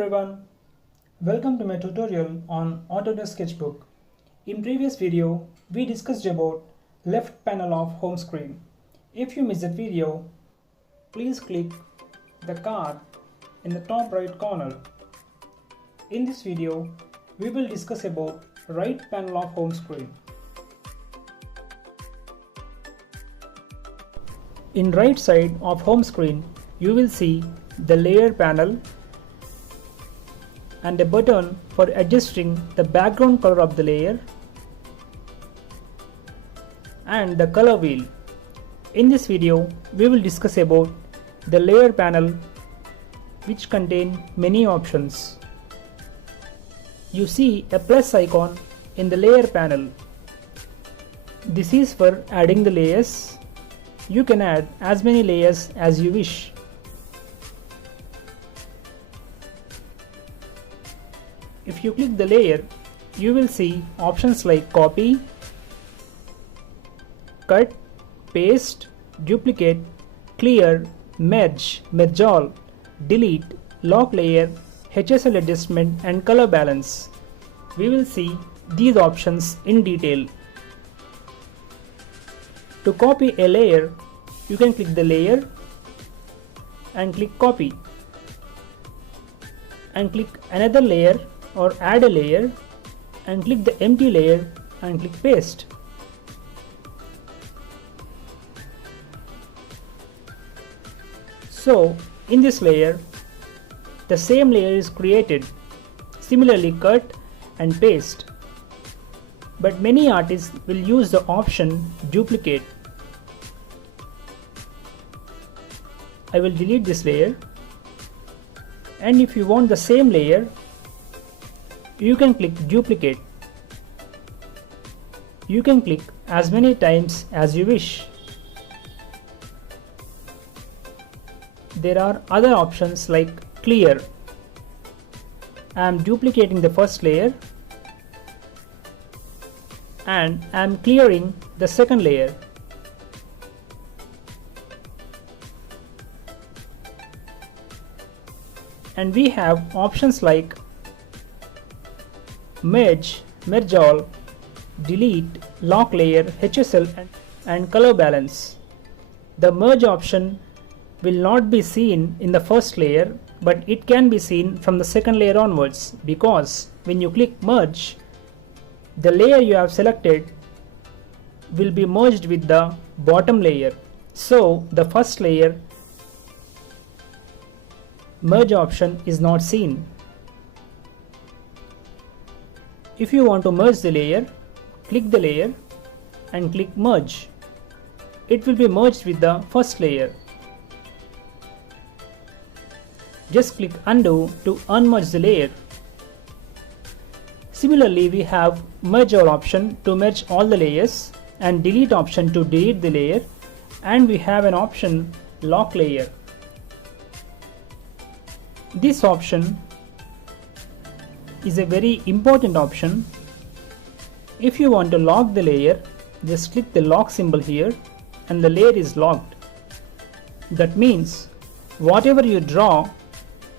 everyone, welcome to my tutorial on Autodesk Sketchbook. In previous video, we discussed about left panel of home screen. If you missed that video, please click the card in the top right corner. In this video, we will discuss about right panel of home screen. In right side of home screen, you will see the layer panel and a button for adjusting the background color of the layer and the color wheel. In this video, we will discuss about the layer panel, which contain many options. You see a plus icon in the layer panel. This is for adding the layers. You can add as many layers as you wish. If you click the layer, you will see options like copy, cut, paste, duplicate, clear, merge, merge all, delete, lock layer, HSL adjustment and color balance. We will see these options in detail. To copy a layer, you can click the layer and click copy, and click another layer or add a layer and click the empty layer and click paste. So in this layer, the same layer is created. Similarly, cut and paste. But many artists will use the option duplicate. I will delete this layer, and if you want the same layer, you can click duplicate. You can click as many times as you wish. There are other options like clear. I am duplicating the first layer and I am clearing the second layer. And we have options like merge, merge all, delete, lock layer, HSL and color balance. The merge option will not be seen in the first layer, but it can be seen from the second layer onwards, because when you click merge, the layer you have selected will be merged with the bottom layer. So the first layer merge option is not seen. If you want to merge the layer, click the layer and click merge. It will be merged with the first layer. Just click undo to unmerge the layer. Similarly, we have merge all option to merge all the layers and delete option to delete the layer, and we have an option lock layer. This option is a very important option. If you want to lock the layer, just click the lock symbol here and the layer is locked. That means whatever you draw,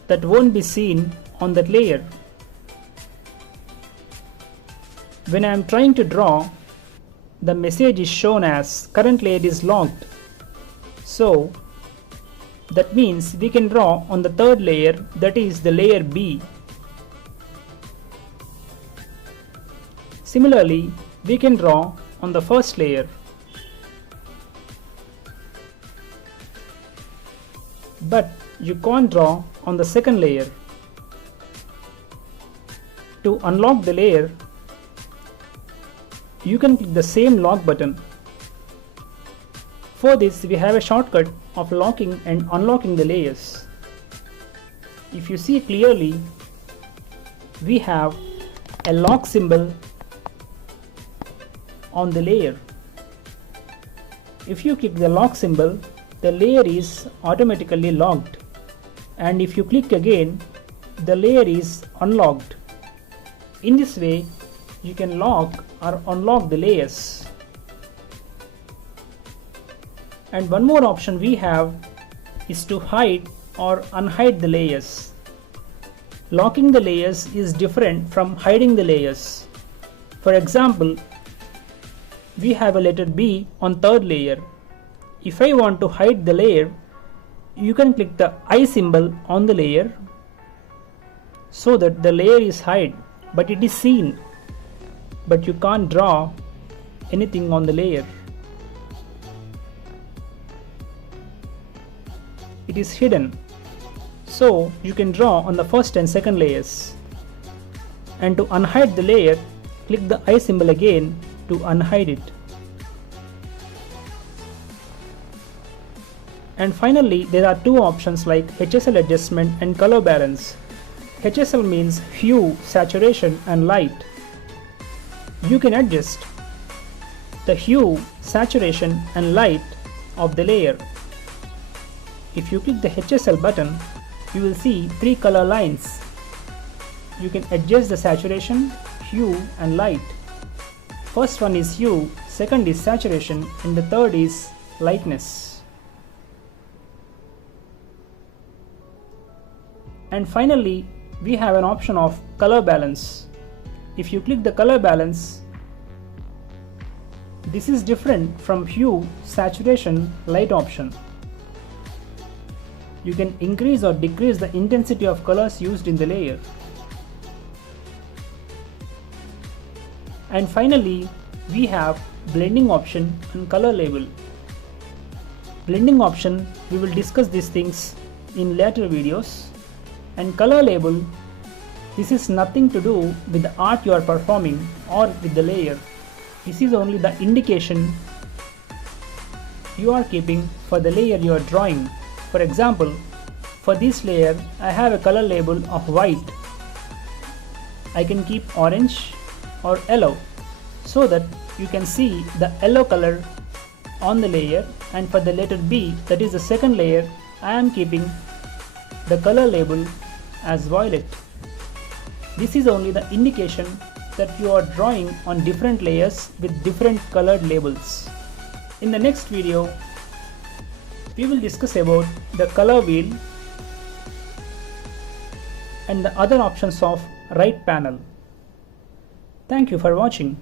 that won't be seen on that layer. When I am trying to draw, the message is shown as current layer is locked. So that means we can draw on the third layer, that is the layer B. Similarly, we can draw on the first layer. But you can't draw on the second layer. To unlock the layer, you can click the same lock button. For this, we have a shortcut of locking and unlocking the layers. If you see clearly, we have a lock symbol on the layer. If you click the lock symbol, the layer is automatically locked, and if you click again, the layer is unlocked. In this way, you can lock or unlock the layers. And one more option we have is to hide or unhide the layers. locking the layers is different from hiding the layers. For example, we have a letter B on third layer. If I want to hide the layer, you can click the I symbol on the layer so that the layer is hid, but it is seen, but you can't draw anything on the layer. It is hidden, so you can draw on the first and second layers. And to unhide the layer, click the I symbol again to unhide it. And finally, there are two options like HSL adjustment and color balance. HSL means hue, saturation and light. You can adjust the hue, saturation and light of the layer. If you click the HSL button, you will see three color lines. You can adjust the saturation, hue and light. First one is hue, second is saturation and the third is lightness. And finally, we have an option of color balance. If you click the color balance, this is different from hue, saturation, light option. You can increase or decrease the intensity of colors used in the layer. And finally, we have blending option and color label. Blending option, we will discuss these things in later videos. And color label, this is nothing to do with the art you are performing or with the layer. This is only the indication you are keeping for the layer you are drawing. For example, for this layer, I have a color label of white. I can keep orange or yellow so that you can see the yellow color on the layer, and for the letter B, that is the second layer, I am keeping the color label as violet. This is only the indication that you are drawing on different layers with different colored labels. In the next video, we will discuss about the color wheel and the other options of right panel. Thank you for watching.